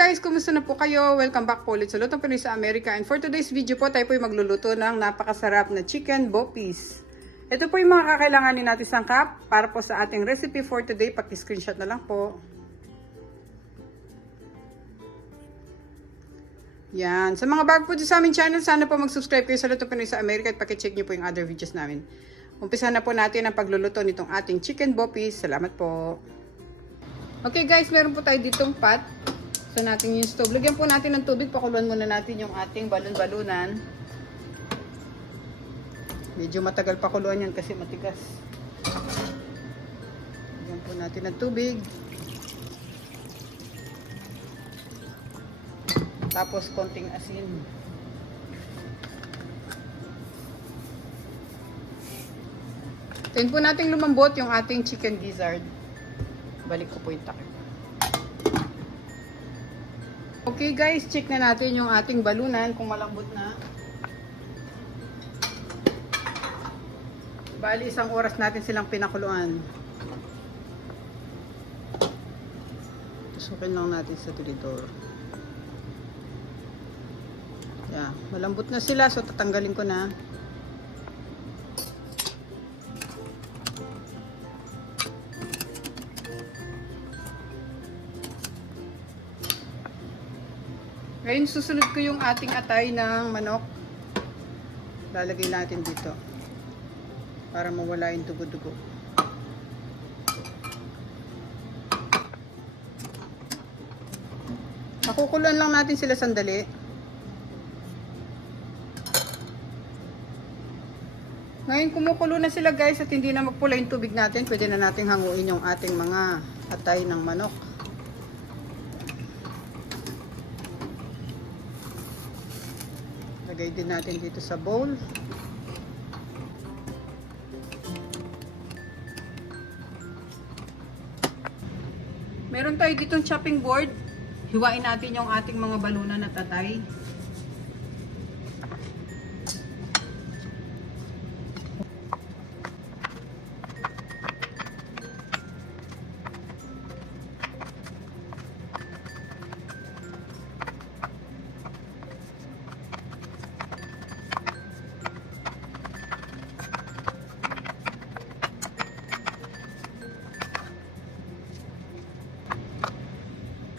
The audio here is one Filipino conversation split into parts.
guys, kumusta na po kayo? Welcome back po ulit sa Lutong Pinoy sa Amerika. And for today's video po, tayo po ay magluluto ng napakasarap na chicken bopis. Ito po yung mga kakailanganin natin sangkap para po sa ating recipe for today. Paki-screenshot na lang po. Yan. Sa mga bago po sa aming channel, sana po mag-subscribe kayo sa Lutong Pinoy sa Amerika at paki-check nyo po yung other videos namin. Umpisa na po natin ang pagluluto nitong ating chicken bopis. Salamat po. Okay guys, meron po tayo ditong pot. So natin yung stove. Lagyan po natin ng tubig. Pakuluan muna natin yung ating balon-balunan. Medyo matagal pakuluan yan kasi matigas. Lagyan po natin ng tubig. Tapos konting asin. Tayin po natin lumambot yung ating chicken gizzard. Balik ko po yung takip. Okay guys, check na natin yung ating balunan kung malambot na. Bali, 1 oras natin silang pinakuluan. Tusukin lang natin sa tinidor. Yeah, malambot na sila, so tatanggalin ko na. Ngayon, susunod ko yung ating atay ng manok. Lalagay natin dito. Para mawala yung dugo-dugo. Makukulan lang natin sila sandali. Ngayon, kumukulo na sila guys at hindi na magpula yung tubig natin. Pwede na natin hanguin yung ating mga atay ng manok. Lagay din natin dito sa bowl. Meron tayo ditong chopping board. Hiwain natin yung ating mga balunan at atay.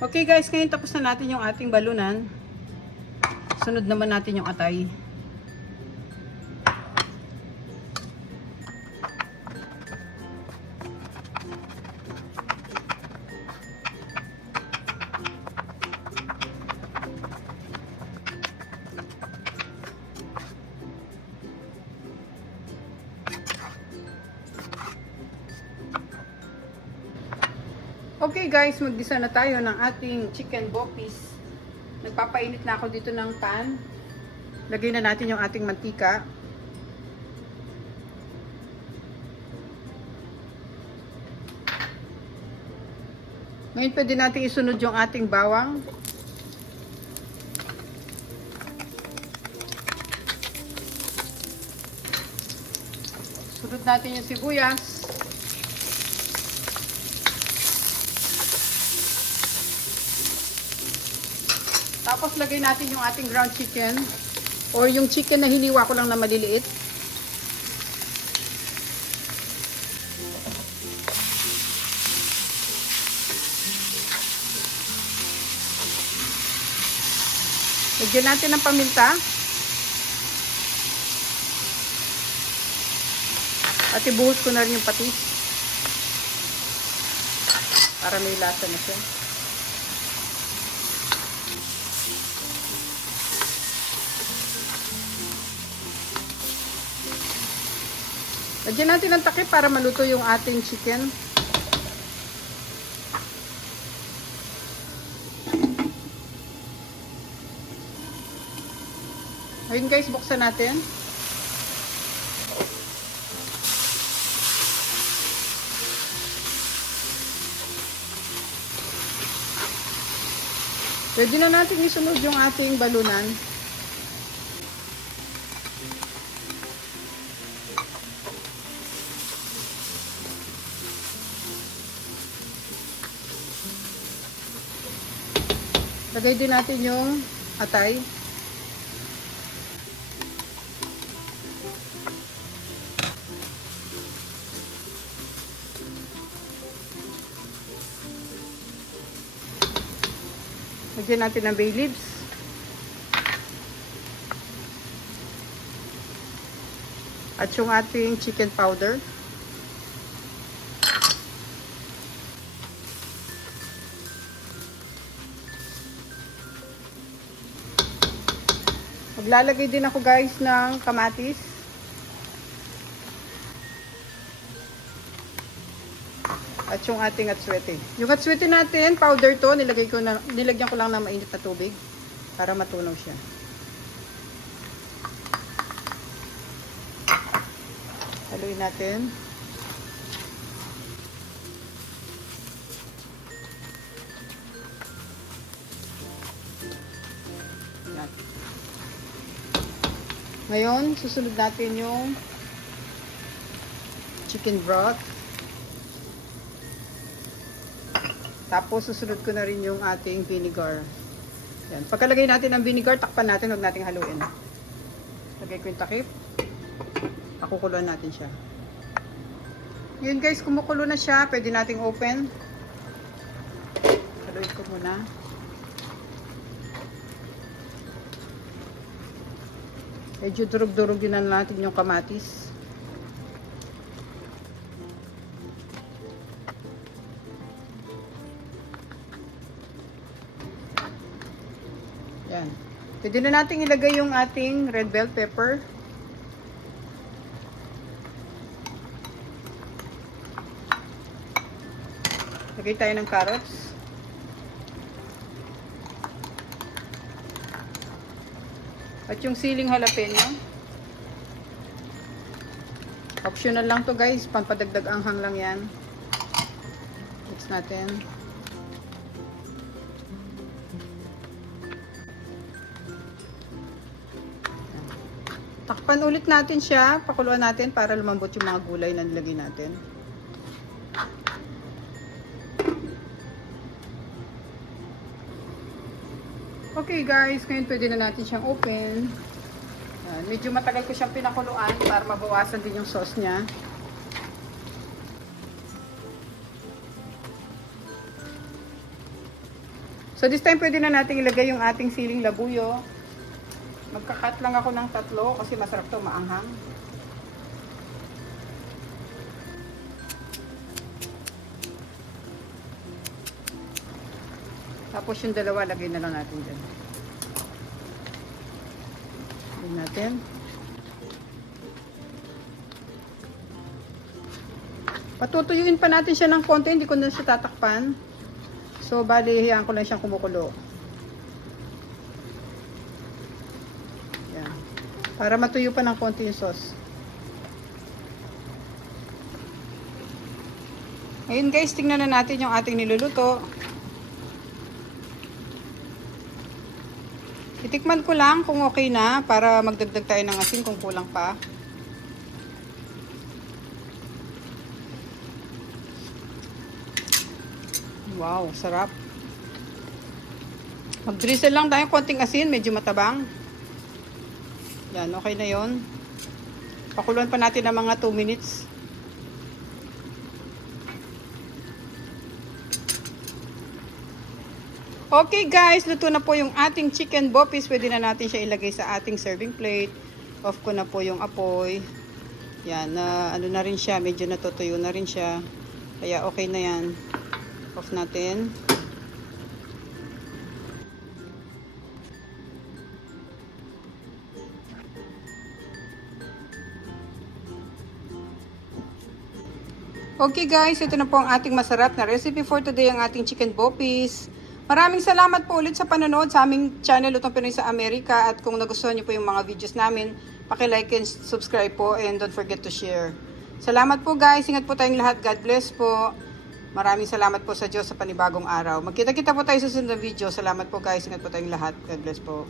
Okay guys, ngayon tapos na natin yung ating balunan. Sunod naman natin yung atay. Okay guys, magdisa na tayo ng ating chicken bopis. Nagpapainit na ako dito ng pan. Lagay na natin yung ating mantika. Ngayon pwede natin isunod yung ating bawang. Sunod natin yung sibuyas. Tapos lagay natin yung ating ground chicken or yung chicken na hiniwa ko lang na maliliit. Lagyan natin ng paminta. At ibuhos ko na rin yung patis para may lasa na siya. Lagyan natin ng takip para maluto yung ating chicken. Ayun guys, buksan natin. Pwede na natin isunod yung ating balunan. Lagay din natin yung atay. Lagyan natin ng bay leaves. At yung ating chicken powder. Maglalagay din ako guys ng kamatis. At yung ating atswete. Yung atswete natin, powder to, nilagyan ko lang ng mainit na tubig para matunaw siya. Haluin natin. Yan. Ngayon, susunod natin yung chicken broth. Tapos, susunod ko na rin yung ating vinegar. Yan. Pagkalagay natin ng vinegar, takpan natin, huwag nating haluin. Lagay ko yung takip. Pakukuluan natin siya. Ngayon guys, kumukulo na siya. Pwede nating open. Haluin ko muna. Medyo durog-durog din na natin yung kamatis. Yan. Pwede na natin ilagay yung ating red bell pepper. Lagay tayo ng carrots. At yung siling jalapeno. Optional lang to guys. Pampadagdag anghang lang yan. Mix natin. Takpan ulit natin siya, pakuluan natin para lumambot yung mga gulay na nilagay natin. Okay guys, ngayon pwede na natin siyang open. Yan, medyo matagal ko siyang pinakuluan para mabawasan din yung sauce niya. So this time pwede na natin ilagay yung ating siling labuyo. Magkakat lang ako ng 3 kasi masarap to, maanghang. Tapos yung 2, lagay na lang natin dyan. Lagyan natin. Patutuyuin pa natin siya ng konti, hindi ko na siya tatakpan. So, bali, hiyaan ko lang siyang kumukulo. Para matuyo pa ng konti yung sauce. Ngayon guys, tingnan na natin yung ating niluluto. Itikman ko lang kung okay na para magdagdag tayo ng asin kung kulang pa. Wow, sarap. Mag-drizzle lang tayo konting asin, medyo matabang. Yan, okay na yon. Pakuluan pa natin ng mga 2 minutes. Okay guys, luto na po yung ating chicken bopis. Pwede na natin siya ilagay sa ating serving plate. Off ko na po yung apoy. Yan, ano na rin siya, medyo natutuyo na rin siya. Kaya okay na yan. Off natin. Okay guys, ito na po ang ating masarap na recipe for today, ang ating chicken bopis. Maraming salamat po ulit sa panonood sa aming channel, Lutong Pinoy sa Amerika. At kung nagustuhan niyo po yung mga videos namin, paki-like and subscribe po, and don't forget to share. Salamat po guys, ingat po tayong lahat. God bless po. Maraming salamat po sa Diyos sa panibagong araw. Magkita-kita po tayo sa susunod na video. Salamat po guys, ingat po tayong lahat. God bless po.